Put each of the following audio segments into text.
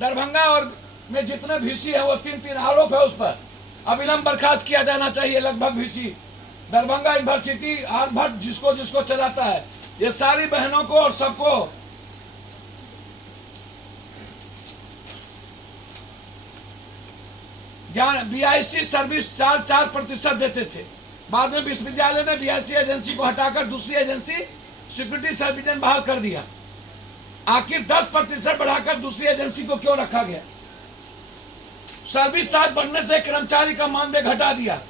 दरभंगा और में जितने VC है वो 3 आरोप है उस पर, अविलंब बर्खास्त किया जाना चाहिए लगभग VC। दरभंगा यूनिवर्सिटी आर्यभट्ट जिसको जिसको चलाता है, ये सारी बहनों को और सबको ज्ञान BIC सर्विस 4% देते थे। बाद में विश्वविद्यालय ने BIC एजेंसी को हटाकर दूसरी एजेंसी सिक्योरिटी सर्विलेंस बहाल कर दिया। आखिर 10% बढ़ाकर दूसरी एजेंसी को क्यों रखा गया? सर्विस चार्ज बढ़ने से कर्मचारी का मानदेय घटा दिया।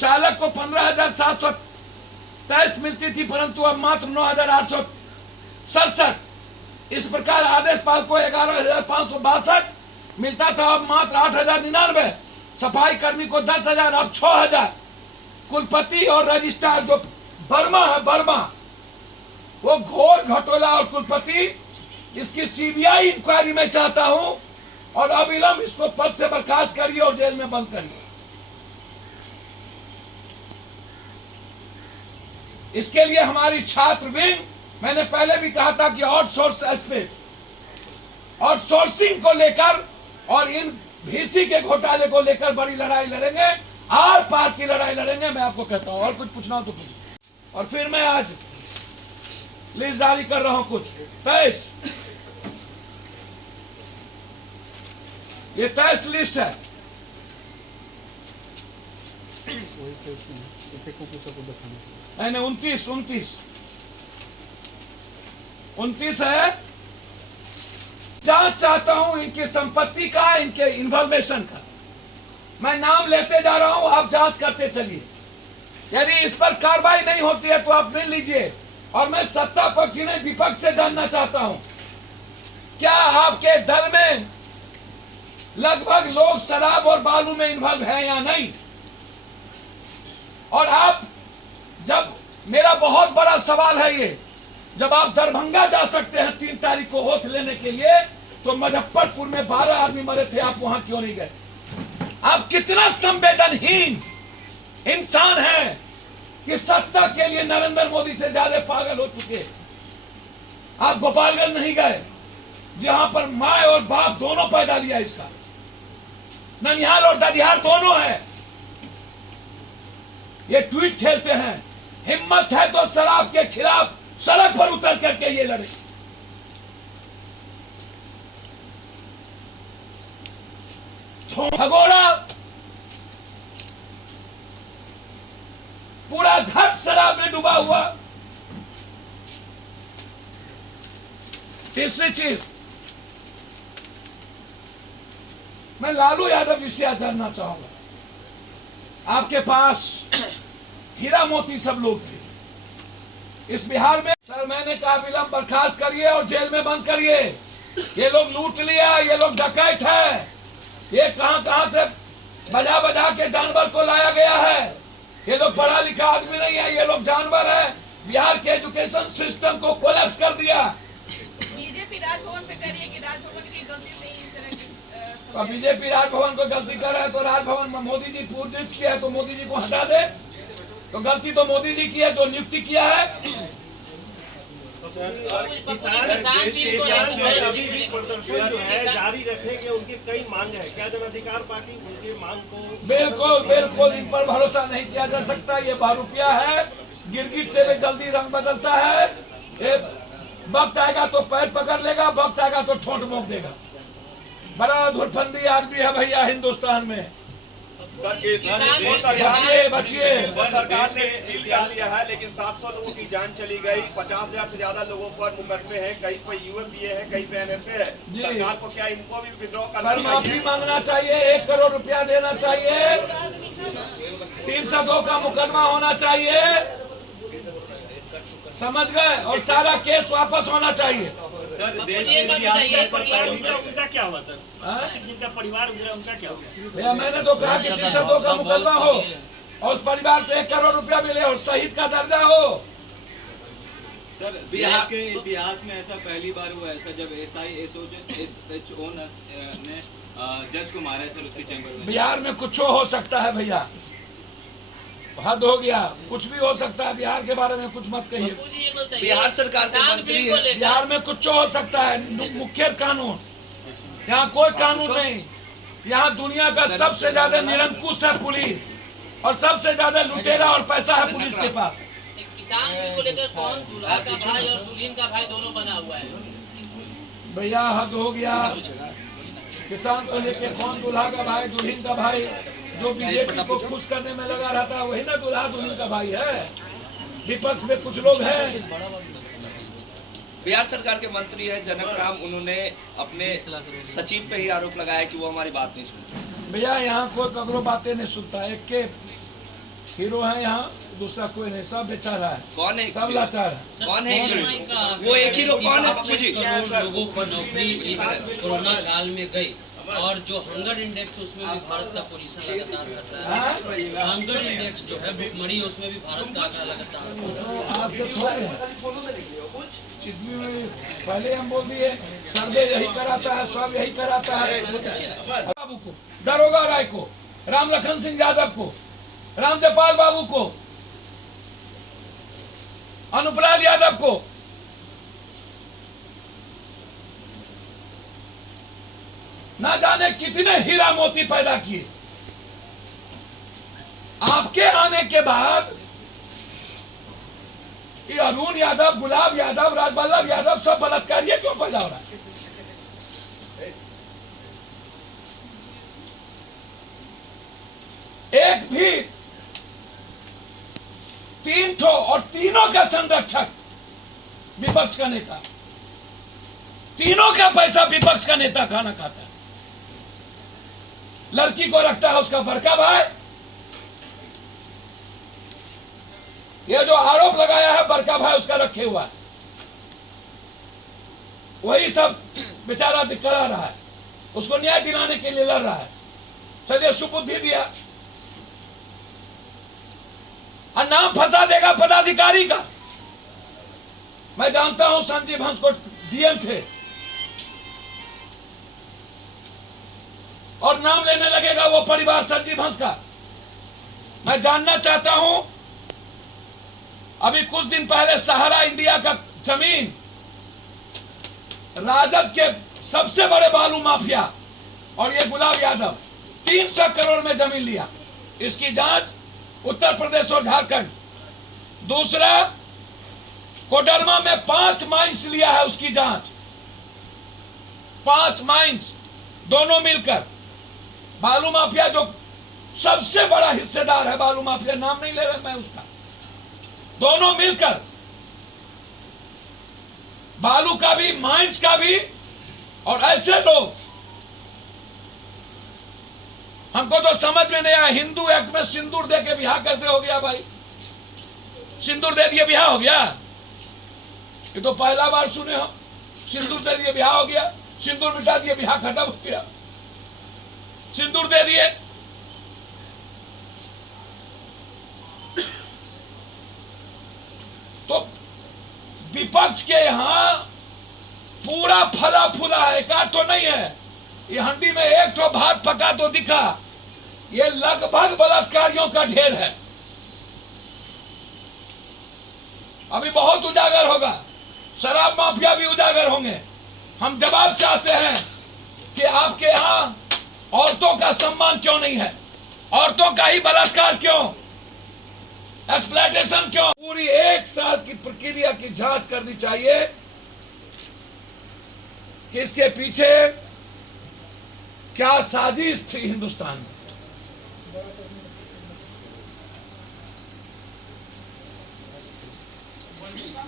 चालक को 15,723 मिलती थी, परंतु अब मात्र 9,867। इस प्रकार आदेश पाल को 11,562 मिलता था, अब मात्र 8,099। सफाई कर्मी को 10,000, अब 6,000। कुलपति और रजिस्ट्रार जो वर्मा है, वर्मा वो घोर घटोला और कुलपति, इसकी CBI इंक्वायरी में चाहता हूं और अविलंब इसको पद से बर्खास्त करिए और जेल में बंद करिए। इसके लिए हमारी छात्र विंग, मैंने पहले भी कहा था कि आउटसोर्स एस्पेक्ट और सोर्सिंग को लेकर और इन VC के घोटाले को लेकर बड़ी लड़ाई लड़ेंगे, आर पार की लड़ाई लड़ेंगे। मैं आपको कहता हूं, और कुछ पूछना हो तो पूछिए। और फिर मैं आज लिस्ट जारी कर रहा हूं कुछ 23, ये 23 लिस्ट है। नहीं 29 है। जांच चाहता हूं इनकी संपत्ति का, इनके इन्फॉर्मेशन का। मैं नाम लेते जा रहा हूं, आप जांच करते चलिए। यदि इस पर कार्रवाई नहीं होती है तो आप मिल लीजिए। और मैं सत्ता पक्ष नहीं विपक्ष से जानना चाहता हूं, क्या आपके दल में लगभग लोग शराब और बालू में इन्वॉल्व हैं या नहीं? और आप, जब मेरा बहुत बड़ा सवाल है ये, जब आप दरभंगा जा सकते हैं 3 तारीख को वोट लेने के लिए, तो मुजफ्फरपुर में 12 आदमी मरे थे, आप वहां क्यों नहीं गए? आप कितना संवेदनहीन इंसान हैं कि सत्ता के लिए नरेंद्र मोदी से ज्यादा पागल हो चुके। आप गोपालगंज नहीं गए, जहां पर माँ और बाप दोनों पैदा लिया इसका, ननिहाल और ददिहार दोनों है। ये ट्वीट खेलते हैं, हिम्मत है तो शराब के खिलाफ सड़क पर उतर करके ये लड़े। भगोड़ा पूरा घर शराब में डूबा हुआ। तीसरी चीज, मैं लालू यादव जी से जानना चाहूंगा, आपके पास हीरा मोती सब लोग थे इस बिहार में। सर मैंने कहा विलंब बर्खास्त करिए और जेल में बंद करिए। ये लोग लूट लिया, ये लोग डकैत है, ये कहां से बजा बजा के जानवर को लाया गया है। ये लोग पढ़ा लिखा आदमी नहीं है, ये लोग जानवर है। बिहार के एजुकेशन सिस्टम को कोलैप्स कर दिया। बीजेपी राजभवन पे करिए कि राजभवन की गलती से ही इस तरह की बीजेपी राजभवन को गलती कर रहा है तो राजभवन में मोदी जी पूर्ण किया है तो मोदी जी को हटा दे। तो गलती तो मोदी जी की है जो नियुक्ति किया है। जारी रखेंगे, उनकी कई मांग है। क्या जन अधिकार पार्टी उनकी मांग को बिल्कुल इन पर भरोसा नहीं किया जा सकता। ये बहुरूपिया है, गिरगिट से भी जल्दी रंग बदलता है। वक्त आएगा तो पैर पकड़ लेगा, वक्त आएगा तो ठोंठ मोक देगा। बड़ा धुरफंदी आदमी है भैया हिंदुस्तान में। बचिए सरकार ने इल्जाम लिया है, लेकिन 700 लोगों की जान चली गई, 50,000 से ज्यादा लोगों पर मुकदमे हैं, कई पे UAPA है, कई पे NSA है। सरकार को क्या इनको भी विड्रॉ करना चाहिए? माफी मांगना चाहिए, 1 करोड़ रुपया देना चाहिए, 302 का मुकदमा होना चाहिए, समझ गए, और सारा केस वापस होना चाहिए। सर देश के इतिहास पर उनका क्या हुआ सर? जिनका परिवार गुजरा उनका क्या हुआ? भैया मैंने तो कहा कि 302 का मुकदमा हो और उस परिवार को 1 करोड़ रुपया मिले और शहीद का दर्जा हो। सर बिहार के इतिहास में ऐसा पहली बार हुआ, ऐसा जब SISHO ने जज को मारा है सर उसके चैम्बर में। बिहार में कुछ हो सकता है भैया, हद हो गया, कुछ भी हो सकता है। बिहार के बारे में कुछ मत कहिए। बिहार सरकार के मंत्री है, बिहार में कुछ हो सकता है, मुख्य कानून यहाँ कोई कानून नहीं। यहाँ दुनिया का सबसे ज्यादा निरंकुश है पुलिस, और सबसे ज्यादा लुटेरा और पैसा है पुलिस के पास। किसान बिल को लेकर कौन दूल्हा का भाई और दुल्हन का भाई दोनों बना हुआ है? भैया हद हो गया। किसान को लेके कौन दूल्हा का भाई दुल्हन का भाई? जो बीजेपी को खुश करने में लगा रहता है वही ना दूल्हा दुल्हन का भाई है। विपक्ष में कुछ लोग हैं। बिहार सरकार के मंत्री है जनक राम, उन्होंने अपने सचिव पे ही आरोप लगाया कि वो हमारी बात नहीं सुनते। भैया यहाँ कोई ककरो बातें नहीं सुनता। एक के हीरो है यहाँ, दूसरा कोई नहीं, सब बेचारा है। कौन है? सब लाचार है। कौन है वो? एक ही लोग कौन है? 25 करोड़ लोगों की नौकरी इस कोरोना काल में गई, और जो हंगर इंडेक्स उसमें भी भारत का पोजीशन लगातार करता है। हंगर इंडेक्स जो है भुखमरी, उसमें भी भारत का आंकड़ा लगातार। आज से थोड़े पहले हम बोल दिए सर्वे यही कराता है, सब यही कराता है। बाबू को, दरोगा राय को, राम लखन सिंह यादव को, रामजपाल बाबू को, अनुपलाल यादव को, ना जाने कितने हीरा मोती पैदा किए। आपके आने के बाद ये अरुण यादव, गुलाब यादव, राजवल्लभ यादव सब बलात्कारी क्यों पैदा हो रहा है? एक भी 3 ठो और तीनों का संरक्षक विपक्ष का नेता, तीनों का पैसा विपक्ष का नेता खाना खाता है। लड़की को रखता है उसका बड़का भाई। यह जो आरोप लगाया है बड़का भाई उसका रखे हुआ है, वही सब बेचारा करा रहा है, उसको न्याय दिलाने के लिए लड़ रहा है। चलिए सुबुद्धि दिया और नाम फंसा देगा पदाधिकारी का। मैं जानता हूं संजीव हंस को डीएम थे, और नाम लेने लगेगा वो परिवार संजीव हंस का। मैं जानना चाहता हूं, अभी कुछ दिन पहले सहारा इंडिया का जमीन राजद के सबसे बड़े बालू माफिया और ये गुलाब यादव 300 करोड़ में जमीन लिया। इसकी जांच उत्तर प्रदेश और झारखंड। दूसरा, कोडरमा में 5 माइंस लिया है, उसकी जांच। 5 माइंस दोनों मिलकर। बालू माफिया जो सबसे बड़ा हिस्सेदार है, बालू माफिया नाम नहीं ले रहा मैं उसका, दोनों मिलकर बालू का भी माइंस का भी। और ऐसे लोग, हमको तो समझ में नहीं आया, हिंदू एक्ट में सिंदूर दे के ब्याह कैसे हो गया भाई? सिंदूर दे दिए ब्याह हो गया? ये तो पहला बार सुने हम। सिंदूर दे दिए ब्याह हो गया, सिंदूर मिटा दिए ब्याह खत्म हो गया। सिंदूर दे दिए, तो विपक्ष के यहां पूरा फला फूला है। एक आध तो नहीं है, ये हंडी में एक तो भात पका तो दिखा, ये लगभग बलात्कारियों का ढेर है। अभी बहुत उजागर होगा, शराब माफिया भी उजागर होंगे। हम जवाब चाहते हैं कि आपके यहां औरतों का सम्मान क्यों नहीं है? औरतों का ही बलात्कार क्यों? एक्सप्लॉयटेशन क्यों? पूरी 1 साल की प्रक्रिया की जांच करनी चाहिए कि इसके पीछे क्या साजिश थी हिंदुस्तान में।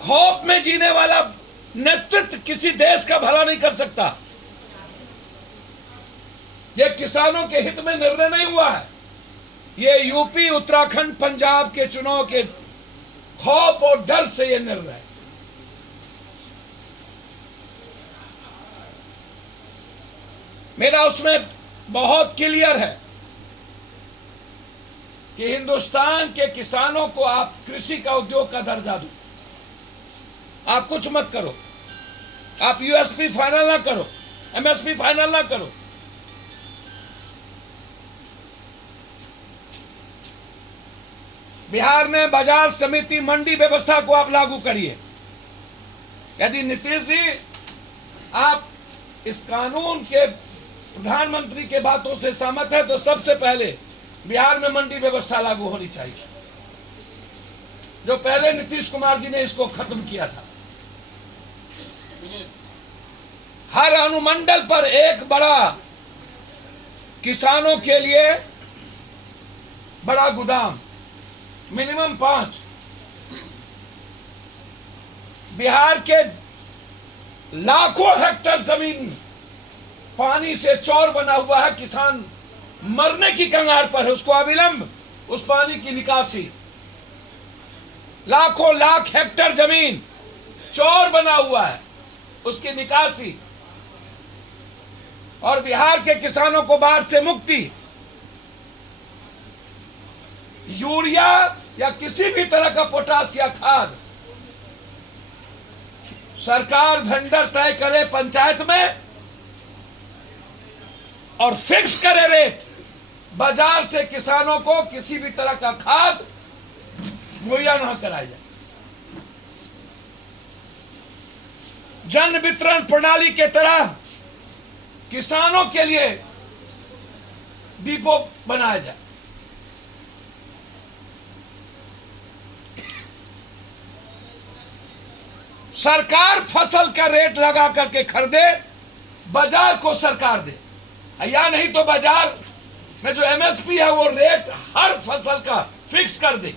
खौफ में जीने वाला नेतृत्व किसी देश का भला नहीं कर सकता। ये किसानों के हित में निर्णय नहीं हुआ है, ये यूपी, उत्तराखंड, पंजाब के चुनाव के खौफ और डर से ये निर्णय। मेरा उसमें बहुत क्लियर है कि हिंदुस्तान के किसानों को आप कृषि का उद्योग का दर्जा दो। आप कुछ मत करो, आप यूएसपी फाइनल ना करो, एमएसपी फाइनल ना करो। बिहार में बाजार समिति मंडी व्यवस्था को आप लागू करिए। यदि नीतीश जी आप इस कानून के प्रधानमंत्री के बातों से सहमत है तो सबसे पहले बिहार में मंडी व्यवस्था लागू होनी चाहिए, जो पहले नीतीश कुमार जी ने इसको खत्म किया था। हर अनुमंडल पर एक बड़ा किसानों के लिए बड़ा गोदाम, मिनिमम 5। बिहार के लाखों हेक्टेयर जमीन पानी से चौर बना हुआ है, किसान मरने की कगार पर है, उसको अविलंब उस पानी की निकासी। लाखों लाख हेक्टेयर जमीन चौर बना हुआ है, उसकी निकासी। और बिहार के किसानों को बाढ़ से मुक्ति, यूरिया या किसी भी तरह का पोटाश या खाद सरकार वेंडर तय करे पंचायत में और फिक्स करे रेट, बाजार से किसानों को किसी भी तरह का खाद मुहैया न कराया जाए। जन वितरण प्रणाली के तरह किसानों के लिए डिपो बनाया जाए। सरकार फसल का रेट लगा करके खरीदे, बाजार को सरकार दे, या नहीं तो बाजार में जो एमएसपी है वो रेट हर फसल का फिक्स कर दे।